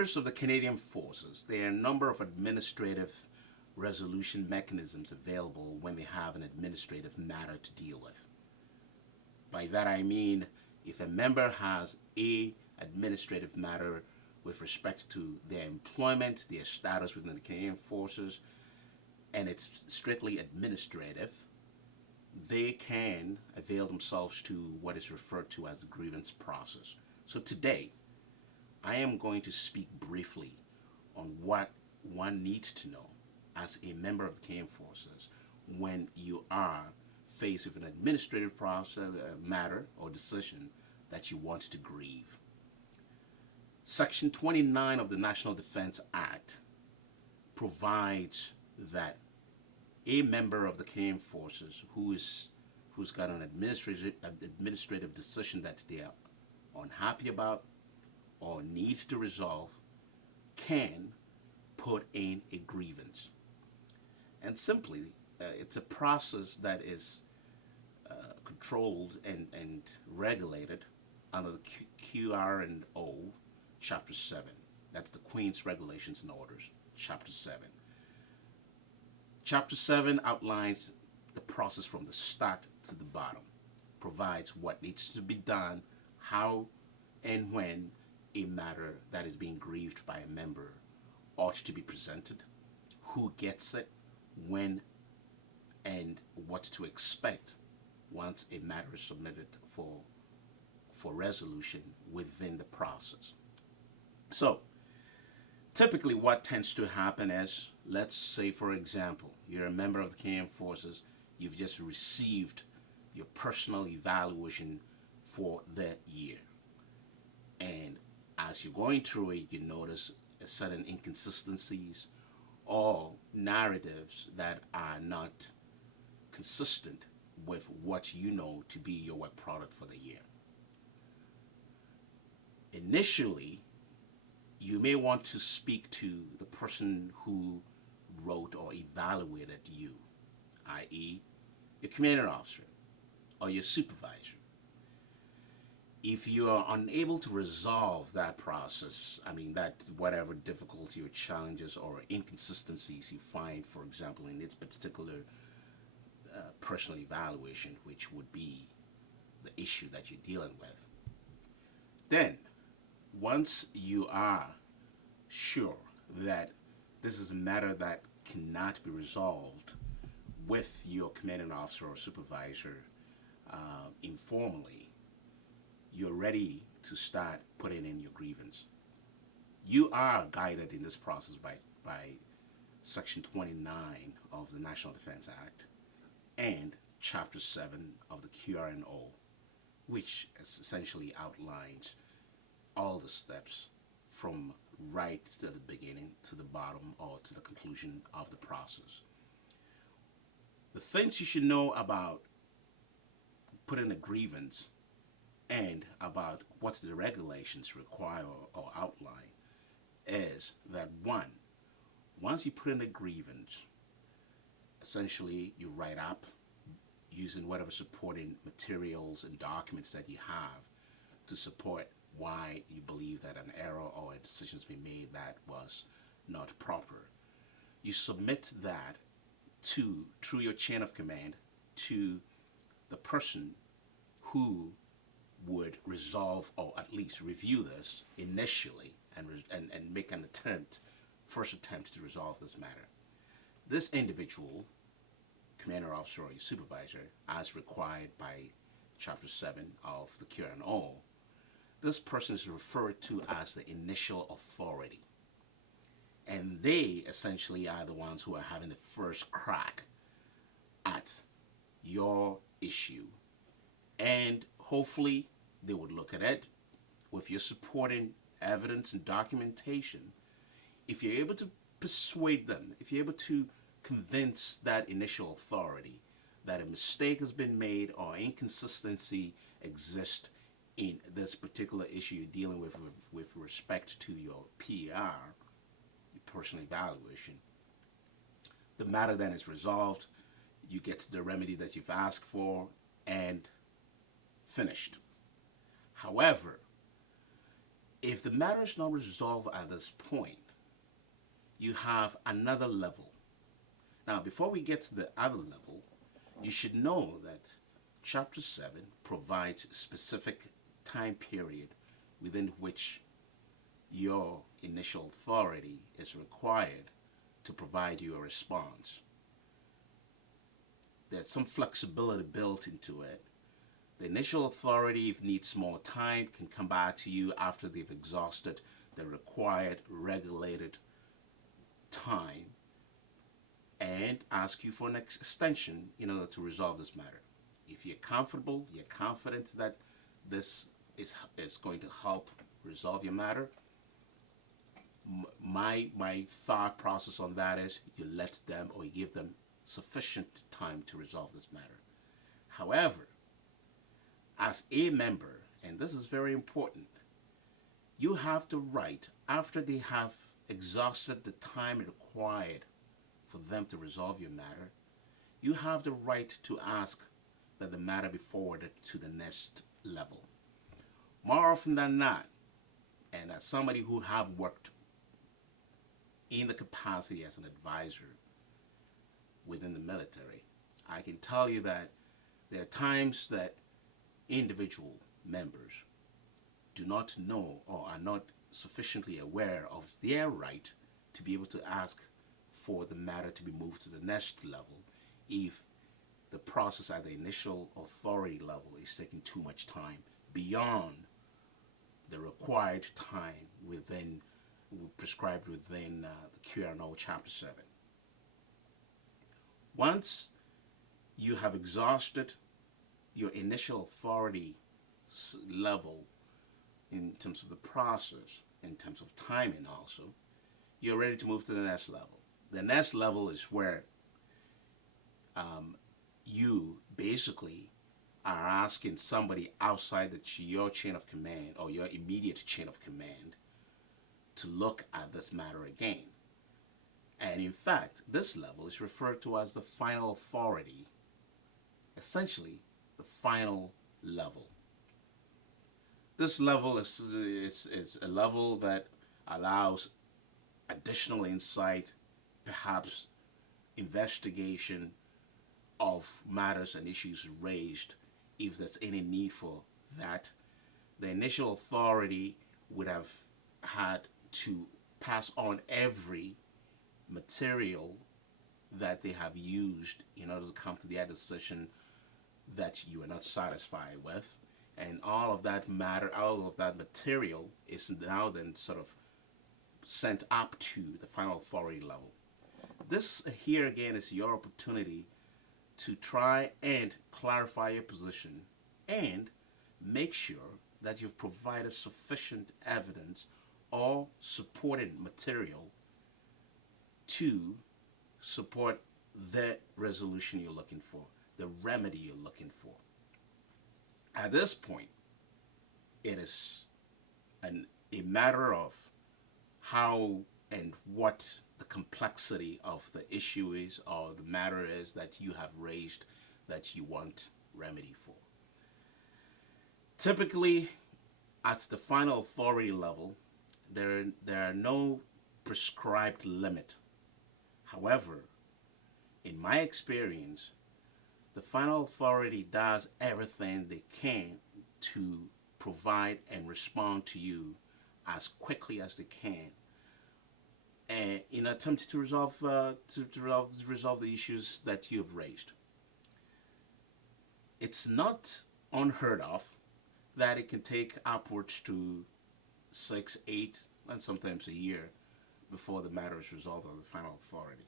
members of the Canadian Forces, there are a number of administrative resolution mechanisms available when they have an administrative matter to deal with. By that I mean, if a member has a administrative matter with respect to their employment, their status within the Canadian Forces, and it's strictly administrative, they can avail themselves to what is referred to as the grievance process. So today, I am going to speak briefly on what one needs to know as a member of the Canadian Forces when you are faced with an administrative process, matter or decision that you want to grieve. Section 29 of the National Defense Act provides that a member of the Canadian Forces who's got an administrative decision that they are unhappy about or needs to resolve can put in a grievance. And simply, it's a process that is controlled and regulated under the QR&O Chapter 7. That's the Queen's Regulations and Orders, Chapter 7. Chapter 7 outlines the process from the start to the bottom, provides what needs to be done, how and when a matter that is being grieved by a member ought to be presented, who gets it, when, and what to expect once a matter is submitted for resolution within the process. So, typically what tends to happen is, let's say for example, you're a member of the Canadian Forces, you've just received your personal evaluation for the year. And as you're going through it, you notice certain inconsistencies or narratives that are not consistent with what you know to be your work product for the year. Initially, you may want to speak to the person who wrote or evaluated you, i.e., your commanding officer or your supervisor. If you are unable to resolve that process, that whatever difficulty or challenges or inconsistencies you find, for example, in its particular personal evaluation, which would be the issue that you're dealing with, then once you are sure that this is a matter that cannot be resolved with your commanding officer or supervisor informally, you're ready to start putting in your grievance. You are guided in this process by Section 29 of the National Defense Act and Chapter 7 of the QR&O, which essentially outlines all the steps from right to the beginning to the bottom or to the conclusion of the process. The things you should know about putting a grievance and about what the regulations require or outline is that once you put in a grievance, essentially you write up using whatever supporting materials and documents that you have to support why you believe that an error or a decision has been made that was not proper. You submit that through your chain of command to the person who would resolve or at least review this initially and make an first attempt to resolve this matter. This individual, commander officer or your supervisor, as required by Chapter 7 of the QR&O, this person is referred to as the initial authority. And they essentially are the ones who are having the first crack at your issue. And hopefully they would look at it with your supporting evidence and documentation. If you're able to persuade them, if you're able to convince that initial authority that a mistake has been made or inconsistency exists in this particular issue you're dealing with respect to your PR, your personal evaluation, the matter then is resolved, you get the remedy that you've asked for, and finished. However, If the matter is not resolved at this point, you have another level. Now, before we get to the other level, you should know that Chapter 7 provides specific time period within which your initial authority is required to provide you a response. There's some flexibility built into it. The initial authority, if it needs more time, can come back to you after they've exhausted the required regulated time and ask you for an extension in order to resolve this matter. If you're comfortable, you're confident that this is going to help resolve your matter, my thought process on that is you let them or you give them sufficient time to resolve this matter. However, as a member, and this is very important, you have the right, after they have exhausted the time required for them to resolve your matter, you have the right to ask that the matter be forwarded to the next level. More often than not, and as somebody who have worked in the capacity as an advisor within the military, I can tell you that there are times that individual members do not know or are not sufficiently aware of their right to be able to ask for the matter to be moved to the next level if the process at the initial authority level is taking too much time beyond the required time prescribed within the McKöena Law Chapter 7. Once you have exhausted your initial authority level in terms of the process, in terms of timing also, you're ready to move to the next level. The next level is where you basically are asking somebody outside your chain of command or your immediate chain of command to look at this matter again. And in fact, this level is referred to as the final authority, essentially the final level. This level is a level that allows additional insight, perhaps investigation of matters and issues raised if there's any need for that. The initial authority would have had to pass on every material that they have used in order to come to their decision that you are not satisfied with, and all of that material is now then sort of sent up to the final authority level. This here again is your opportunity to try and clarify your position and make sure that you've provided sufficient evidence or supporting material to support the resolution you're looking for, the remedy you're looking for. At this point, it is a matter of how and what the complexity of the issue is or the matter is that you have raised that you want remedy for. Typically, at the final authority level, there are no prescribed limit. However, in my experience, the final authority does everything they can to provide and respond to you as quickly as they can, and in an attempt to resolve the issues that you have raised. It's not unheard of that it can take upwards to 6, 8, and sometimes a year before the matter is resolved on the final authority.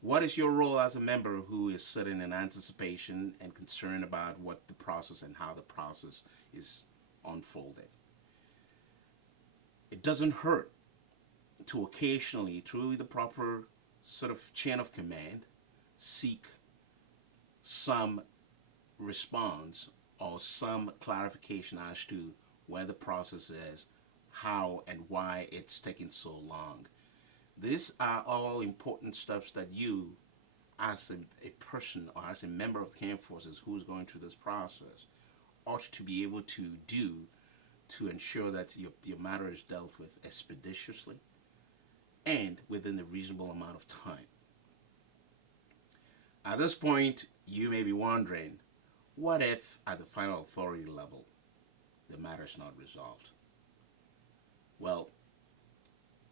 What is your role as a member who is sitting in anticipation and concerned about what the process and how the process is unfolding? It doesn't hurt to occasionally, through the proper sort of chain of command, seek some response or some clarification as to where the process is, how and why it's taking so long. These are all important steps that you, as a person or as a member of the armed forces who is going through this process, ought to be able to do to ensure that your matter is dealt with expeditiously and within a reasonable amount of time. At this point, you may be wondering, what if at the final authority level the matter is not resolved? Well,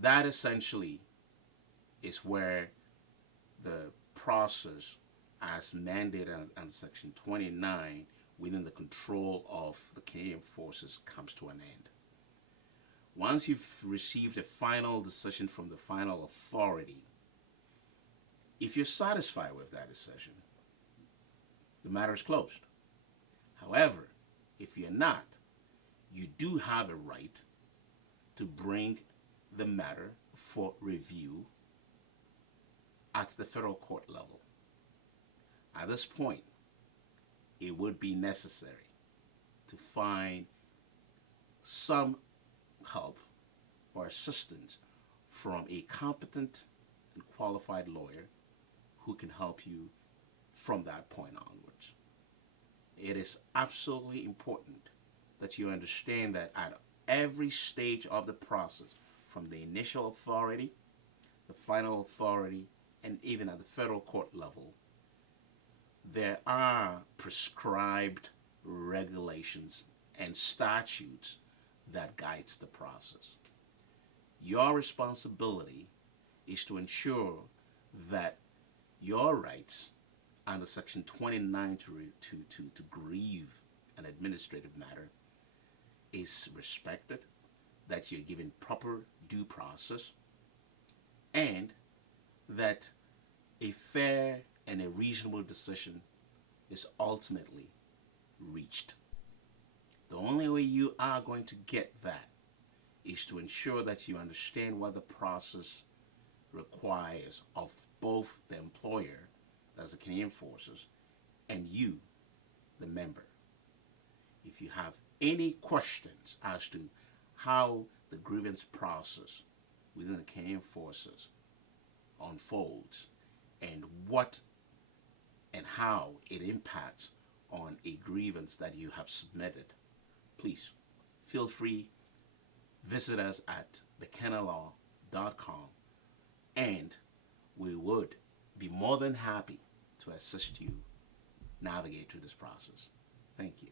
that essentially is where the process as mandated under Section 29 within the control of the Canadian forces comes to an end. Once you've received a final decision from the final authority, if you're satisfied with that decision, the matter is closed. However, if you're not, you do have a right to bring the matter for review at the federal court level. At this point, it would be necessary to find some help or assistance from a competent and qualified lawyer who can help you from that point onwards. It is absolutely important that you understand that at every stage of the process, from the initial authority, the final authority, and even at the federal court level, there are prescribed regulations and statutes that guides the process. Your responsibility is to ensure that your rights under Section 29 to grieve an administrative matter is respected, that you're given proper due process, and that a fair and a reasonable decision is ultimately reached. The only way you are going to get that is to ensure that you understand what the process requires of both the employer, that's the Canadian Forces, and you, the member. If you have any questions as to how the grievance process within the Canadian Forces unfolds and what and how it impacts on a grievance that you have submitted, please feel free, visit us at McKöenalaw.com, and we would be more than happy to assist you navigate through this process. Thank you.